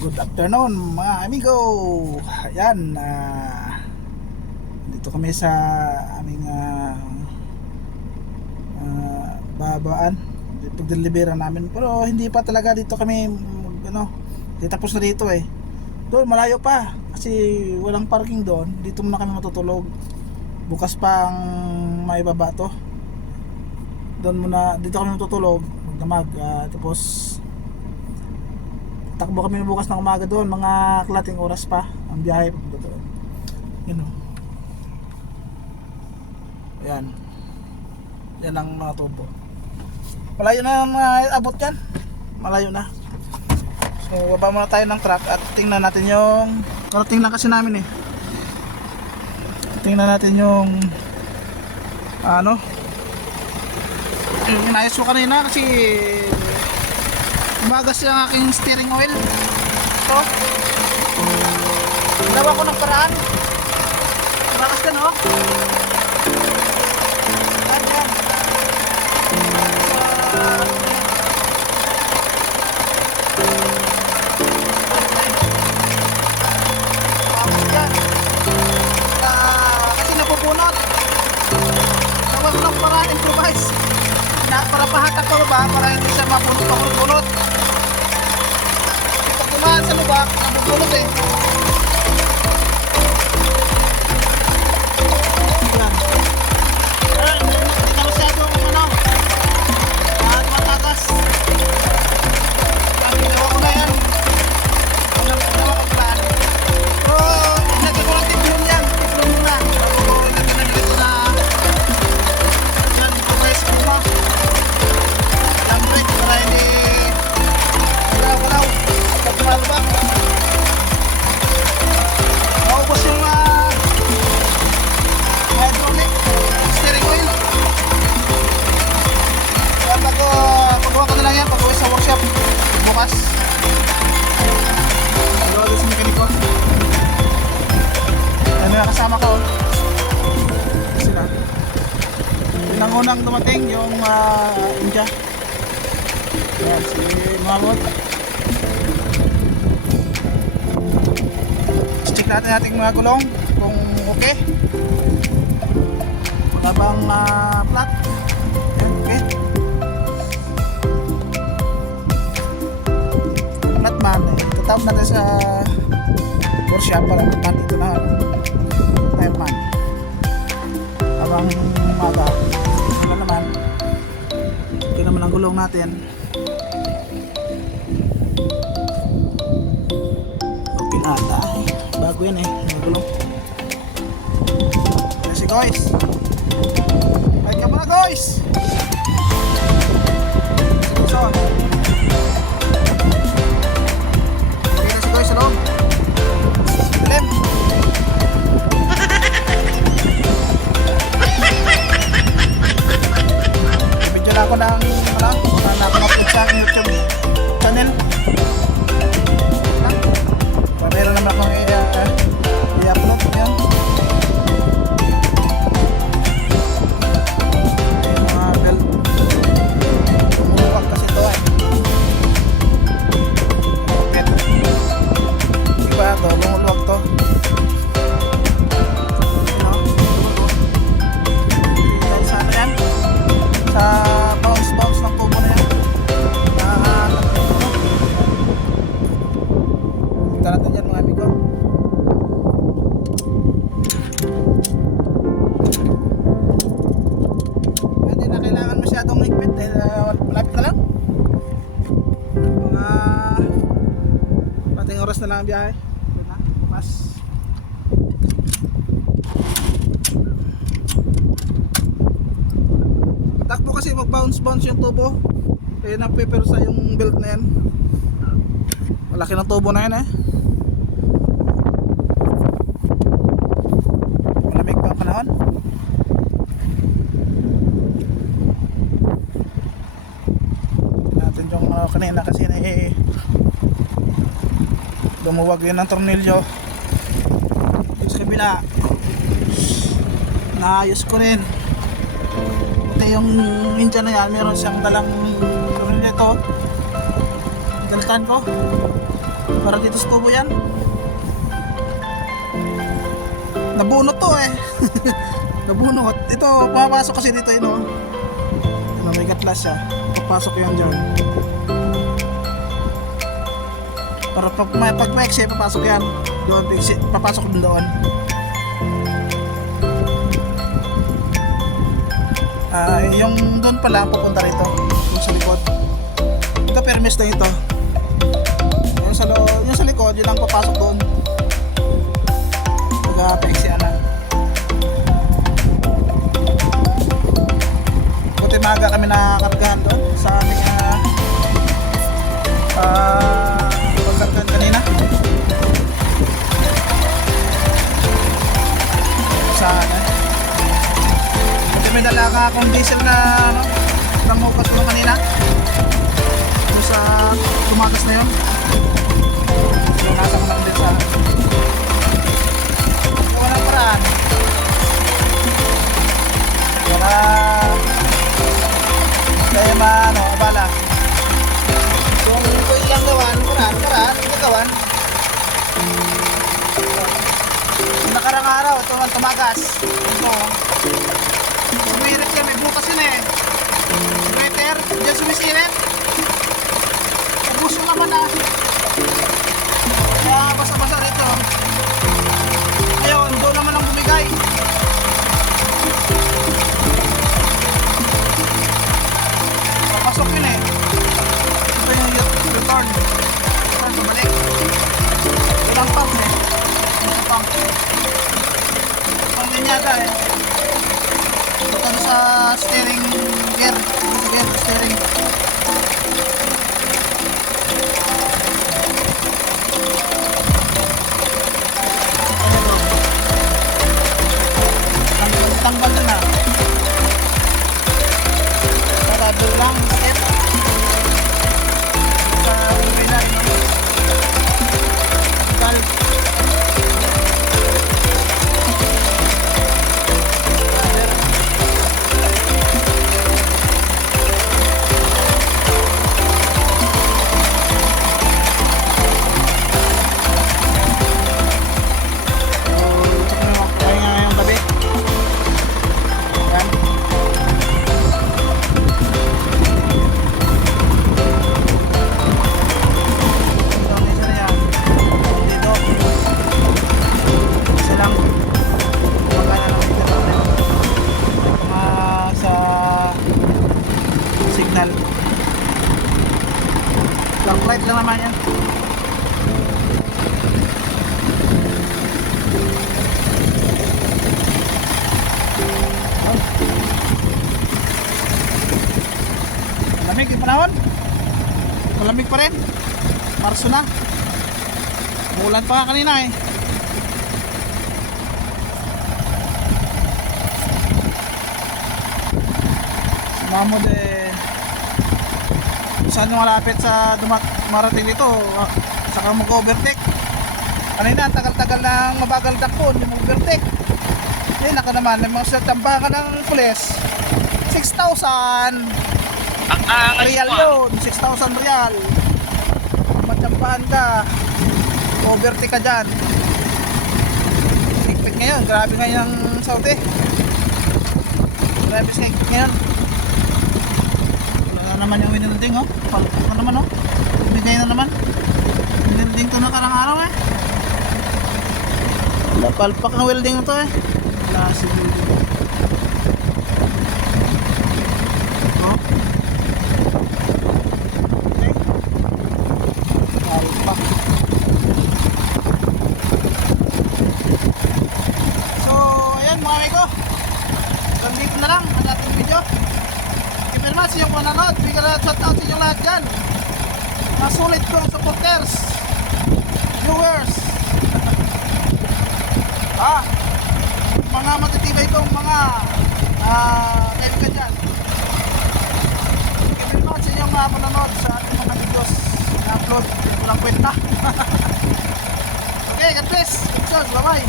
Good afternoon mga amigo. Ayan ah, Dito kami sa aming ah, ah, babaan. Pagdeliveran namin. Pero hindi pa talaga dito kami ano, tapos na dito eh. Doon malayo pa. Kasi walang parking doon. Dito muna kami matutulog. Bukas pang may baba to. Doon muna Dito kami matutulog. Magdamag ah, Tapos takbo kami bukas ng umaga doon mga kalating oras pa ang biyahe papunta doon. Yun o. Ayan. Yan ang mga tubo. Malayo na mga abot yan malayo na. So baba muna tayo ng truck at tingnan natin yung karating lang kasi namin eh. Tingnan natin yung ano? Yung inayos ko kanina kasi Umagas yung aking steering oil. Ito. Ginawa ko ng paraan. Umagas ka no? Yan, yan. Ah, kasi napupunot. Gawa ko ng paraan, improvise. Na, para pahatak pa ba para hindi siya mapulot-pulot. Pag tumaan sa lubak, nabubulot eh. Yun ang unang dumating yung ah, India. Yan, si Mamot. Check natin ating mga gulong kung okay. Wala bang ah, flat. Yan, okay. Flat man, eh. Tatawag natin sa workshop para man dito na time man. Habang umaga, Okay naman ang gulong natin. Okay na ata. Ay, bago yan eh. Ang gulong. Kasi guys. Ay ka muna na lang ang biyahe. Mas. Takbo kasi mag bounce bounce yung tubo. Kaya napipero sa yung belt na yan. Malaki ng tubo na yan eh. Malamig pa panahon. natin yung uh, kanina kasi lumuwag yun ang tornilyo sa kabila naayos ko rin pati yung ninja na yan meron siyang dalang tornilyo daltan ko Parang dito sa tubo yan. Nabunot to eh. Nabunot. Ito, papasok kasi dito yun oh. Ano, may gatlas siya. Papasok yan dyan. Para pag, pag maiksi, papasok yan. Doon, papasok doon. Ah, yung doon pala, papunta rito. Yung sa likod. Ito, permis na ito. Yung sa, lo, yung sa likod, yun ang papasok doon. Pag-paiksi na. Buti maaga kami nakakargahan doon akong diesel na ano, namukas mo kanina. Yung sa tumagas na yun. Nasa ko lang din sa walang paraan. Wala kaya maano, abala. Kung kung ilang gawan, paraan, paraan, ilang gawan. Nakarang araw, ito tumagas. Ito. Butas yun eh. Sweater, dyan sumisirit. Ubus yung naman ah. Kaya basa-basa rito. Ayun, doon naman ang bumigay. Papasok yun eh. Ito yung return. Return, bumalik. Ilang pump eh. Ilang pump. Pang linyada eh. Ito sa steering gear. Gear, steering. Signal. Long light lang naman yan. Malamig yung panahon. Malamig pa rin. Marso na. Umulan pa nga kanina eh. Si Mahmoud eh saan malapit sa dumat marating dito ah, saka mag-overtake kanina tagal-tagal ng mabagal dakpon yung overtake. Eh naka naman mga tambakan ng pulis. 6,000 Ang angas real mo. yun 6,000 real. Matsampahan ka. Overtake ka dyan. Higpit ngayon grabe ngayon ang Saudi. Grabe ngayon. na naman yung winilding oh. Palpak na naman oh. Bigay na naman. Winilding to nakarang araw eh. Napalpak na welding na to eh. Klase building oh Okay. Palpak. So, ayan mga amigo. Hanggang dito na lang ang ating video. Thank you very much sa inyong panonood. Bigyan na shout out sa inyong lahat dyan. Mga sulit kong supporters. Viewers. ah, mga matitibay mga ah, kaibigan dyan. Thank you very much sa inyong mga panonood sa ating mga videos na upload. Walang kwenta. okay, God bless. So, bye-bye.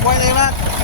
Buhay na